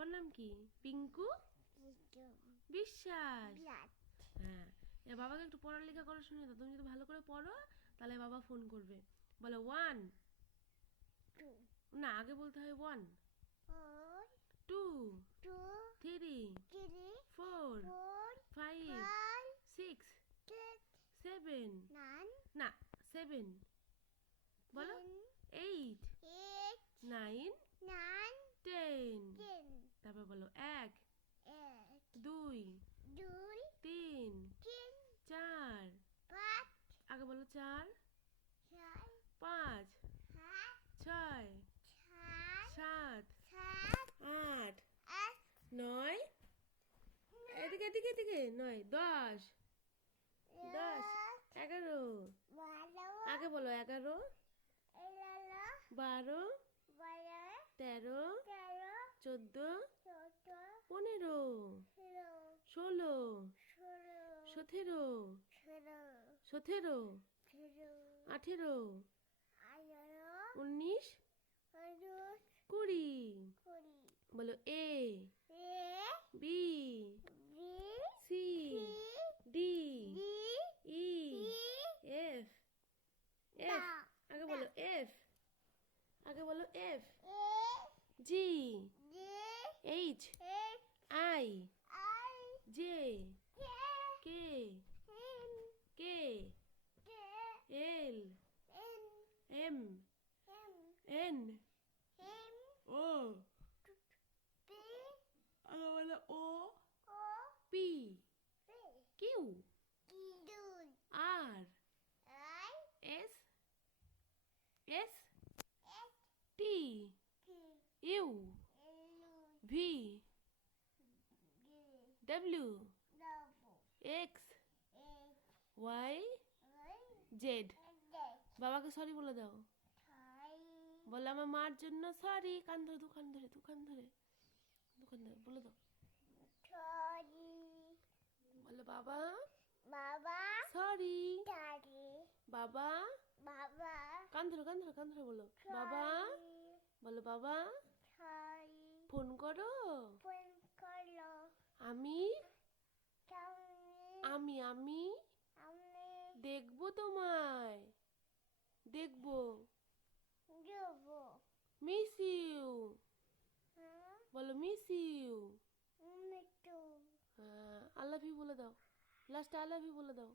বাবার নাম কি? পিঙ্কু বিশ্বাস। হ্যাঁ, বাবাকে একটু পড়ালেখা করে শুনে দাও। তুমি যদি ভালো করে পড়ো তাহলে বাবা ফোন করবে। বলো 1 না, আগে বলতে হয় 1 2 3 4 5 6 7 না 7 বলো 8 9 10 তারপর বলো 1 2 3 4 আগে বলো 4 5 6 7 8 9 এদিকে এদিকে এদিকে 9 10 11 আগে বলো 11 12 13 14 15 16 17 18 19 20 বলো A B C D E F F আগে বলো F আগে বলো F G H I J K L M N O আগে বলো O P Q R S S T U V W X Y Z বাবাকে sorry বলে দাও। বলে আমার মার জন্য সরি। কান ধরে দোকান ধরে বলে দাও। বলো বাবা সরি। বাবা কান ধরে বলো বাবা। বলো বাবা ফোন করো। আমি দেখবো তোমায়। দেখবো মিস ইউ। বলো মিস ইউ। হ্যাঁ, আই লাভ ইউ বলে দাও। লাস্টে আই লাভ ইউ বলে দাও।